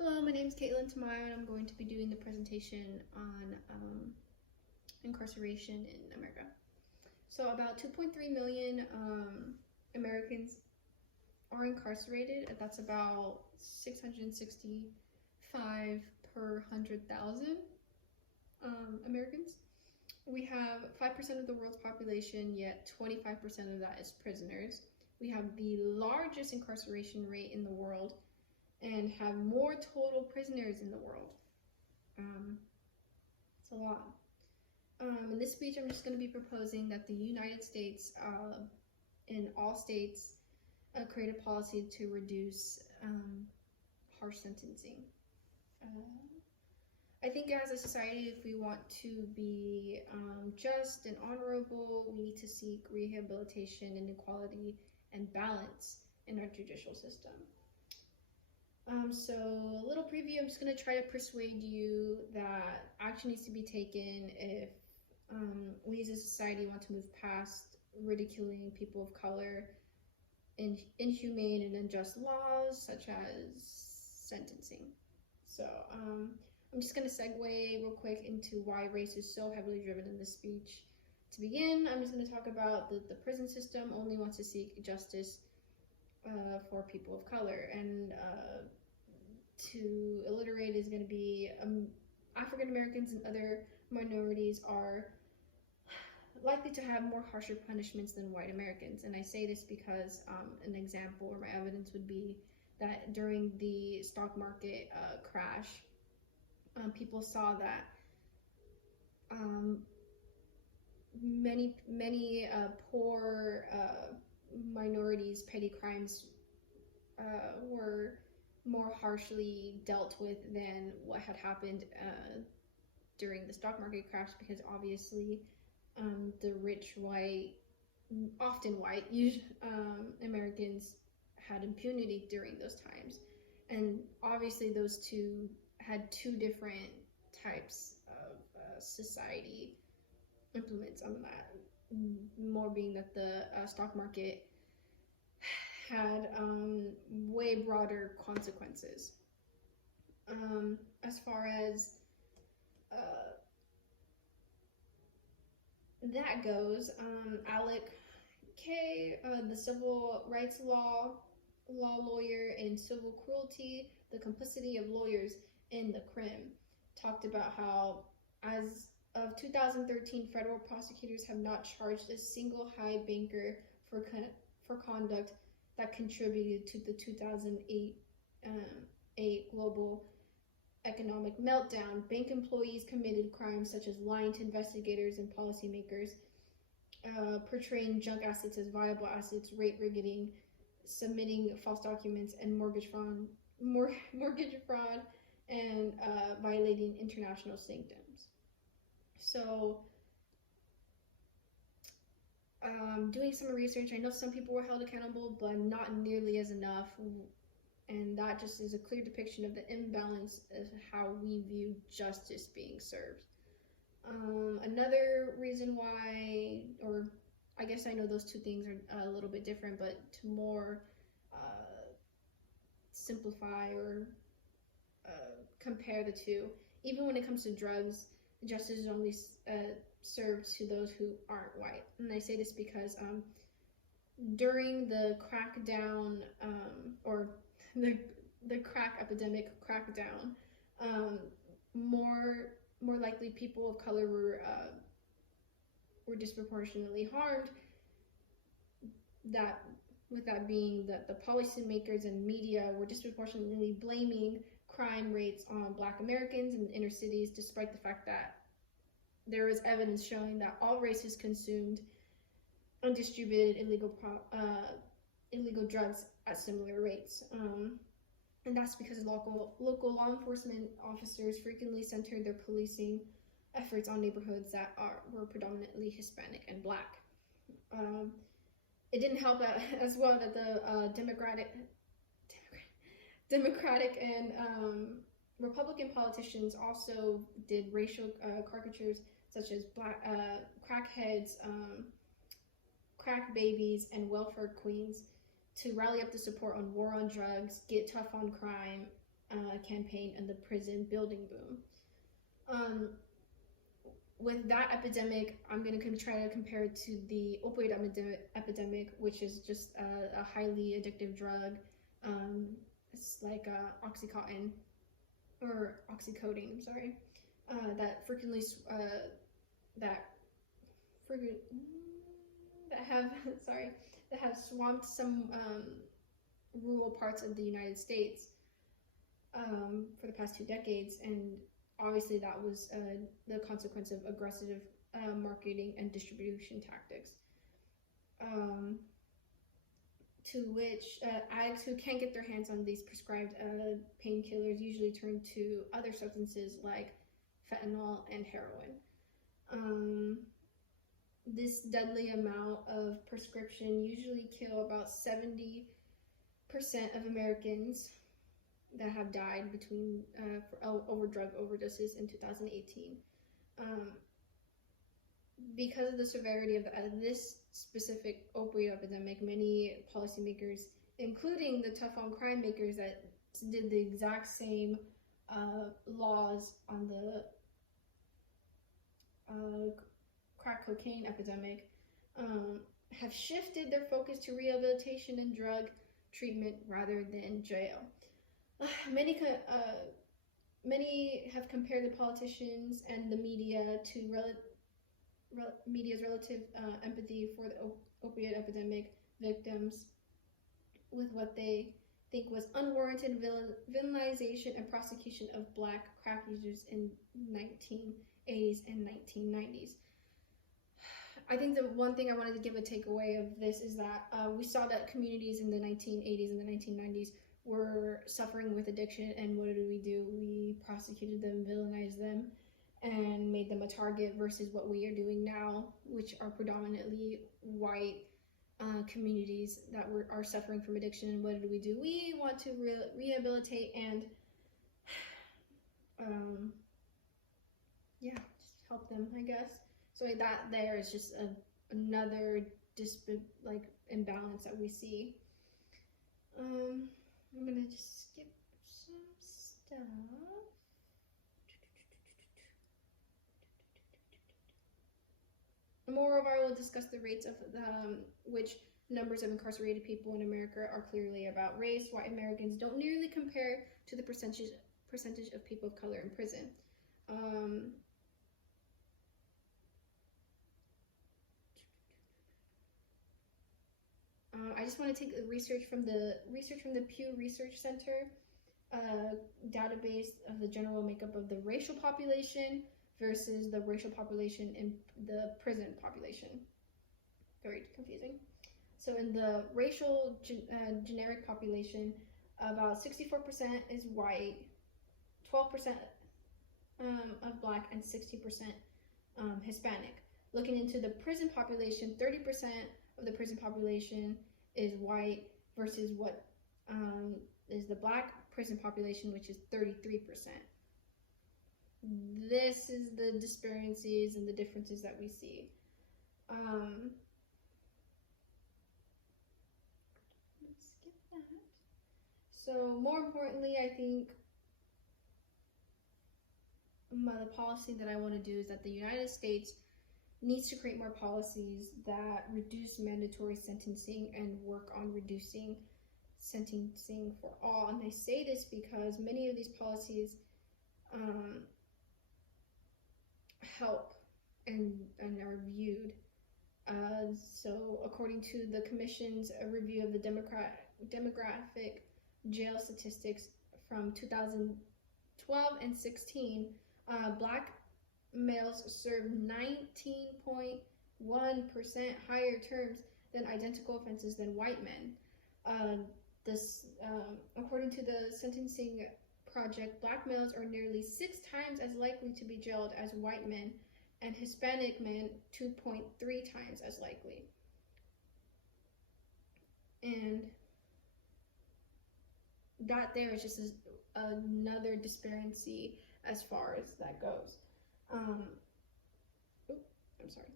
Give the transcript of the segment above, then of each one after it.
Hello, my name is Caitlin Tamayo, and I'm going to be doing the presentation on incarceration in America. So about 2.3 million Americans are incarcerated. That's about 665 per 100,000 Americans. We have 5% of the world's population, yet 25% of that is prisoners. We have the largest incarceration rate in the world and have more total prisoners in the world. It's a lot. In this speech, I'm just going to be proposing that the United States, in all states, create a policy to reduce harsh sentencing. I think as a society, if we want to be just and honorable, we need to seek rehabilitation and equality and balance in our judicial system. So a little preview, I'm just going to try to persuade you that action needs to be taken if we as a society want to move past ridiculing people of color in inhumane and unjust laws such as sentencing. So I'm just going to segue real quick into why race is so heavily driven in this speech. To begin, I'm just going to talk about the prison system only wants to seek justice for people of color, and to alliterate is going to be African Americans and other minorities are likely to have more harsher punishments than white Americans. And I say this because an example or my evidence would be that during the stock market crash, people saw that many poor minorities' petty crimes were more harshly dealt with than what had happened during the stock market crash, because obviously the rich white, often white, Americans had impunity during those times. And obviously those two had two different types of society implements on that, more being that the stock market had way broader consequences. As far as that goes, Alec Kay, the civil rights law lawyer in Civil Cruelty, The Complicity of Lawyers in the Crim, talked about how as of 2013, federal prosecutors have not charged a single high banker for conduct that contributed to the 2008 global economic meltdown. Bank employees committed crimes such as lying to investigators and policymakers, portraying junk assets as viable assets, rate rigging, submitting false documents, and mortgage fraud, and violating international sanctums. So, doing some research, I know some people were held accountable, but not nearly as enough. And that just is a clear depiction of the imbalance of how we view justice being served. Another reason why, or I guess I know those two things are a little bit different, but to more simplify or compare the two, even when it comes to drugs, justice is only served to those who aren't white. And I say this because during the crackdown, or the crack epidemic crackdown, more likely people of color were disproportionately harmed. That with that being that the policymakers and media were disproportionately blaming crime rates on Black Americans in inner cities, despite the fact that there was evidence showing that all races consumed and distributed illegal drugs at similar rates. And that's because local law enforcement officers frequently centered their policing efforts on neighborhoods that were predominantly Hispanic and Black. It didn't help as well that the Democratic and Republican politicians also did racial caricatures such as black crackheads, crack babies, and welfare queens to rally up the support on war on drugs, get tough on crime, campaign and the prison building boom. With that epidemic, I'm going to try to compare it to the opioid epidemic, which is just a highly addictive drug. It's like Oxycontin or oxycodone. I'm sorry. That frequently that have swamped some rural parts of the United States for the past 2 decades, and obviously that was the consequence of aggressive marketing and distribution tactics, to which addicts who can't get their hands on these prescribed painkillers usually turn to other substances like fentanyl and heroin. This deadly amount of prescription usually kill about 70% of Americans that have died between over drug overdoses in 2018. Because of the severity of this specific opioid epidemic, many policymakers, including the tough on crime makers that did the exact same laws on the crack cocaine epidemic, have shifted their focus to rehabilitation and drug treatment rather than jail. Many have compared the politicians and the media to media's relative empathy for the opioid epidemic victims with what they think was unwarranted villainization and prosecution of Black crack users in 1980s and 1990s. I think the one thing I wanted to give a takeaway of this is that we saw that communities in the 1980s and the 1990s were suffering with addiction, and what did we do? We prosecuted them, villainized them, and made them a target, versus what we are doing now, which are predominantly white communities that are suffering from addiction. And what do? We want to rehabilitate and just help them, I guess. So that there is just another imbalance that we see. I'm gonna just skip some stuff. Moreover, I will discuss the rates of which numbers of incarcerated people in America are clearly about race. White Americans don't nearly compare to the percentage of people of color in prison. I just want to take the research from the Pew Research Center database of the general makeup of the racial population versus the racial population in the prison population. Very confusing. So in the racial generic population, about 64% is white, 12% of Black, and 60% Hispanic. Looking into the prison population, 30% of the prison population is white versus what is the Black prison population, which is 33%. This is the disparities and the differences that we see. Let's skip that. So more importantly, I think the policy that I want to do is that the United States needs to create more policies that reduce mandatory sentencing and work on reducing sentencing for all. And I say this because many of these policies help and are viewed. So according to the Commission's review of the demographic jail statistics from 2012 and 16, Black males serve 19.1% higher terms than identical offenses than white men. According to the Sentencing Project, Black males are nearly 6 times as likely to be jailed as white men, and Hispanic men 2.3 times as likely. And that there is just another disparity as far as that goes. I'm sorry.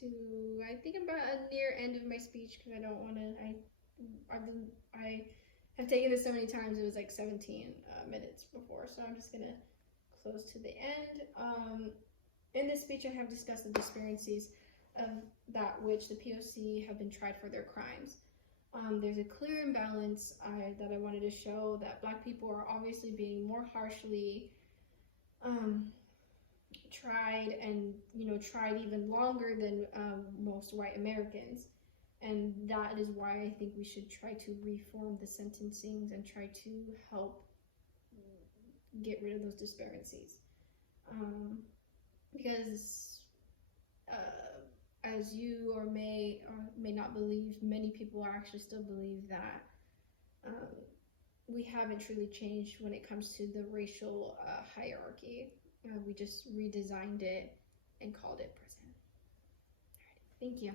to, I think I'm about a near end of my speech because I don't want to, I have taken this so many times, it was like 17 minutes before, so I'm just gonna close to the end. In this speech, I have discussed the disparities of that which the POC have been tried for their crimes. There's a clear imbalance that I wanted to show, that Black people are obviously being more harshly tried, and tried even longer than most white Americans. And that is why I think we should try to reform the sentencings and try to help get rid of those disparities. Because as you may not believe, many people actually still believe that we haven't truly changed when it comes to the racial hierarchy. We just redesigned it and called it prison. All right, thank you.